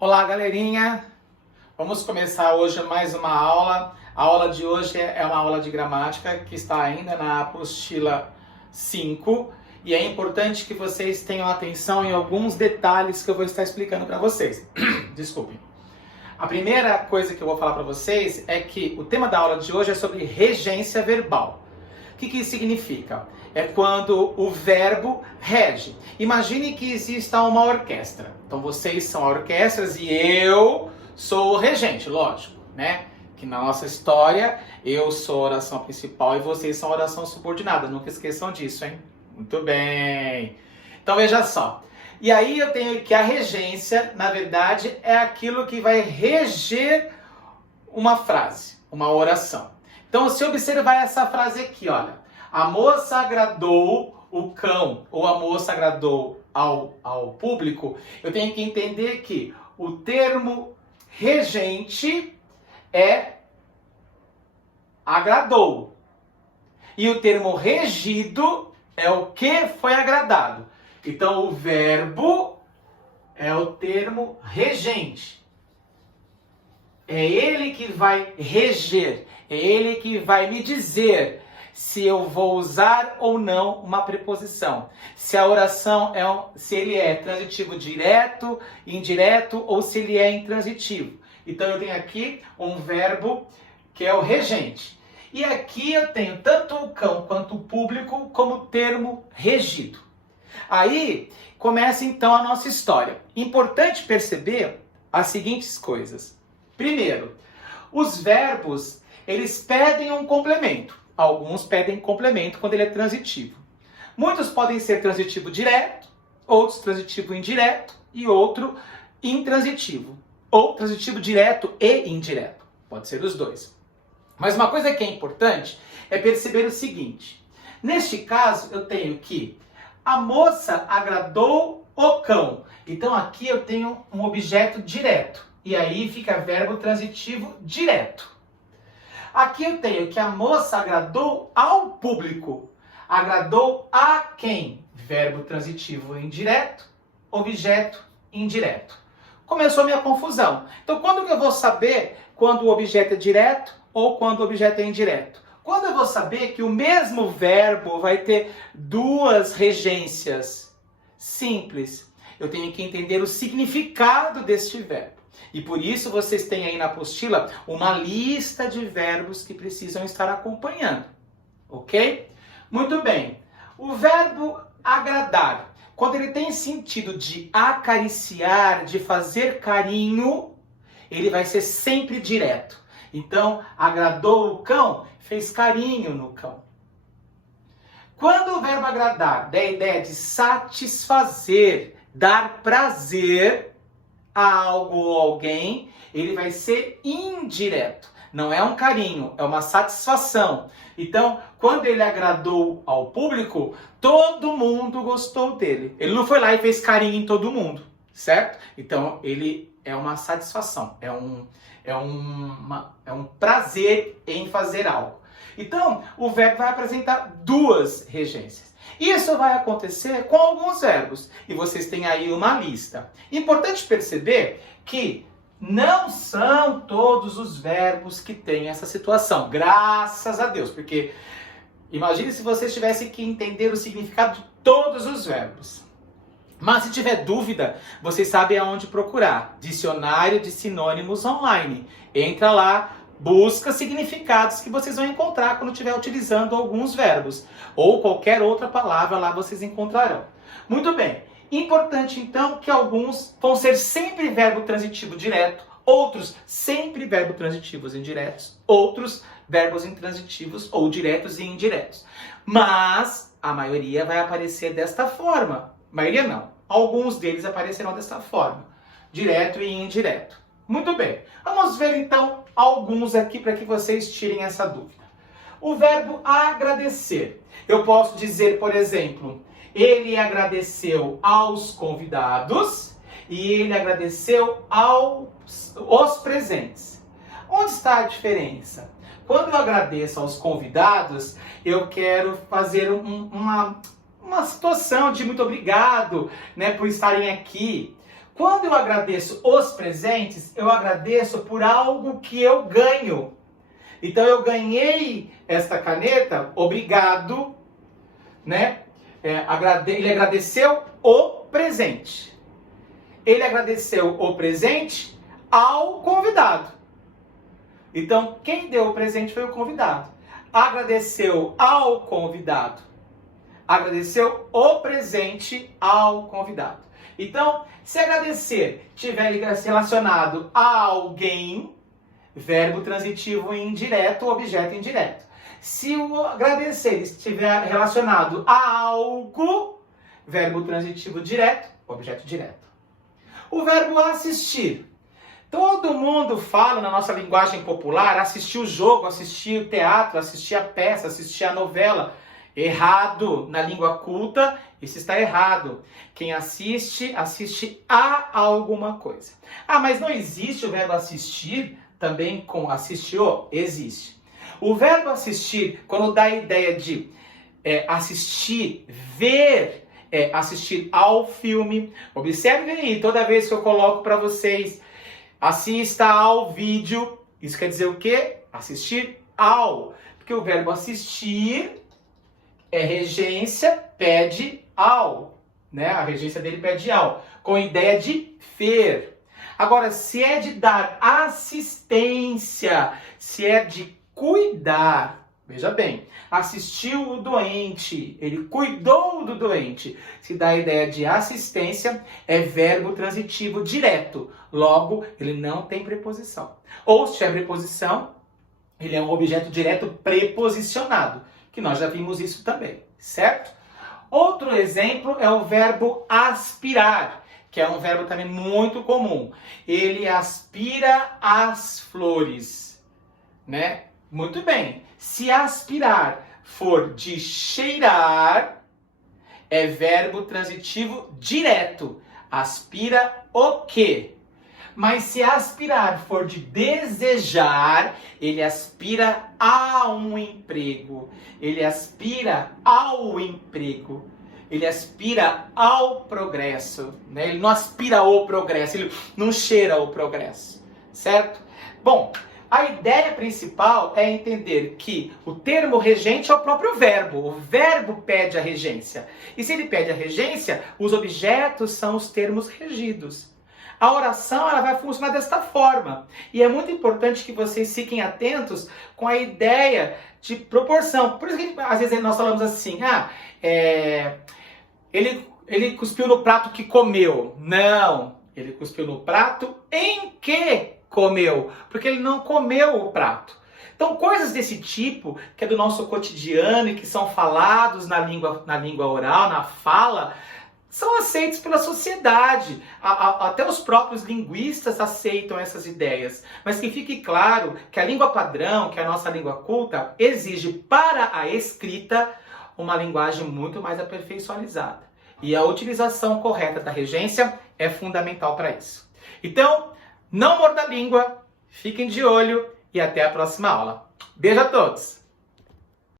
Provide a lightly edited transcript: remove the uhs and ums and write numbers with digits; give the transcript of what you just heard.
Olá, galerinha! Vamos começar hoje mais uma aula. A aula de hoje é uma aula de gramática que está ainda na apostila 5 e é importante que vocês tenham atenção em alguns detalhes que eu vou estar explicando para vocês. Desculpem. A primeira coisa que eu vou falar para vocês é que o tema da aula de hoje é sobre regência verbal. O que isso significa? É quando o verbo rege. Imagine que exista uma orquestra. Então vocês são orquestras e eu sou o regente, lógico, né? Que na nossa história eu sou a oração principal e vocês são a oração subordinada. Nunca esqueçam disso, hein? Muito bem. Então veja só. E aí eu tenho que a regência, na verdade, é aquilo que vai reger uma frase, uma oração. Então se observar essa frase aqui, olha. A moça agradou o cão, ou a moça agradou ao público, eu tenho que entender que o termo regente é agradou. E o termo regido é o que foi agradado. Então o verbo é o termo regente. É ele que vai reger, é ele que vai me dizer se eu vou usar ou não uma preposição. Se a oração se ele é transitivo direto, indireto ou se ele é intransitivo. Então eu tenho aqui um verbo que é o regente. E aqui eu tenho tanto o cão quanto o público como termo regido. Aí começa então a nossa história. Importante perceber as seguintes coisas. Primeiro, os verbos, eles pedem um complemento. Alguns pedem complemento quando ele é transitivo. Muitos podem ser transitivo direto, outros transitivo indireto e outro intransitivo. Ou transitivo direto e indireto. Pode ser os dois. Mas uma coisa que é importante é perceber o seguinte. Neste caso, eu tenho que a moça agradou o cão. Então aqui eu tenho um objeto direto. E aí fica verbo transitivo direto. Aqui eu tenho que a moça agradou ao público. Agradou a quem? Verbo transitivo indireto, objeto indireto. Começou a minha confusão. Então, quando que eu vou saber quando o objeto é direto ou quando o objeto é indireto? Quando eu vou saber que o mesmo verbo vai ter duas regências? Simples. Eu tenho que entender o significado deste verbo. E por isso vocês têm aí na apostila uma lista de verbos que precisam estar acompanhando. Ok? Muito bem. O verbo agradar, quando ele tem sentido de acariciar, de fazer carinho, ele vai ser sempre direto. Então, agradou o cão, fez carinho no cão. Quando o verbo agradar der a ideia de satisfazer, dar prazer a algo ou alguém, ele vai ser indireto. Não é um carinho, é uma satisfação. Então, quando ele agradou ao público, todo mundo gostou dele. Ele não foi lá e fez carinho em todo mundo, certo? Então, ele é uma satisfação, é um prazer em fazer algo. Então, o verbo vai apresentar duas regências. Isso vai acontecer com alguns verbos. E vocês têm aí uma lista. Importante perceber que não são todos os verbos que têm essa situação. Graças a Deus. Porque imagine se vocês tivessem que entender o significado de todos os verbos. Mas se tiver dúvida, vocês sabem aonde procurar. Dicionário de sinônimos online. Entra lá. Busca significados que vocês vão encontrar quando estiver utilizando alguns verbos. Ou qualquer outra palavra lá vocês encontrarão. Muito bem. Importante então que alguns vão ser sempre verbo transitivo direto, outros sempre verbo transitivos indiretos, outros verbos intransitivos ou diretos e indiretos. Mas a maioria vai aparecer desta forma. Maioria não. Alguns deles aparecerão desta forma. Direto e indireto. Muito bem. Vamos ver então alguns aqui para que vocês tirem essa dúvida. O verbo agradecer. Eu posso dizer, por exemplo, ele agradeceu aos convidados e ele agradeceu aos presentes. Onde está a diferença? Quando eu agradeço aos convidados, eu quero fazer uma situação de muito obrigado, né, por estarem aqui. Quando eu agradeço os presentes, eu agradeço por algo que eu ganho. Então eu ganhei esta caneta, obrigado, né? Ele agradeceu o presente. Ele agradeceu o presente ao convidado. Então, quem deu o presente foi o convidado. Agradeceu ao convidado. Agradeceu o presente ao convidado. Então, se agradecer tiver relacionado a alguém, verbo transitivo indireto, objeto indireto. Se o agradecer estiver relacionado a algo, verbo transitivo direto, objeto direto. O verbo assistir. Todo mundo fala na nossa linguagem popular, assistir o jogo, assistir o teatro, assistir a peça, assistir a novela. Errado. Na língua culta, isso está errado. Quem assiste, assiste a alguma coisa. Ah, mas não existe o verbo assistir também com assistiu? Existe. O verbo assistir, quando dá a ideia de assistir, ver, assistir ao filme. Observe aí, toda vez que eu coloco para vocês, assista ao vídeo, isso quer dizer o quê? Assistir ao. Porque o verbo assistir é regência, pede ao. Né? A regência dele pede ao. Com ideia de ver. Agora, se é de dar assistência, se é de cuidar, veja bem, assistiu o doente, ele cuidou do doente. Se dá a ideia de assistência, é verbo transitivo direto. Logo, ele não tem preposição. Ou se tiver preposição, ele é um objeto direto preposicionado, que nós já vimos isso também, certo? Outro exemplo é o verbo aspirar, que é um verbo também muito comum. Ele aspira as flores, né? Muito bem. Se aspirar for de cheirar, é verbo transitivo direto. Aspira o quê? Mas se aspirar for de desejar, ele aspira a um emprego. Ele aspira ao emprego. Ele aspira ao progresso. Né? Ele não aspira ao progresso, ele não cheira o progresso. Certo? Bom, a ideia principal é entender que o termo regente é o próprio verbo. O verbo pede a regência. E se ele pede a regência, os objetos são os termos regidos. A oração ela vai funcionar desta forma. E é muito importante que vocês fiquem atentos com a ideia de proporção. Por isso que às vezes nós falamos assim, ele cuspiu no prato que comeu. Não, ele cuspiu no prato em que comeu, porque ele não comeu o prato. Então, coisas desse tipo, que é do nosso cotidiano e que são falados na língua oral, na fala, são aceitos pela sociedade. Até os próprios linguistas aceitam essas ideias. Mas que fique claro que a língua padrão, que é a nossa língua culta, exige para a escrita uma linguagem muito mais aperfeiçoada. E a utilização correta da regência é fundamental para isso. Então, não morda a língua, fiquem de olho e até a próxima aula. Beijo a todos!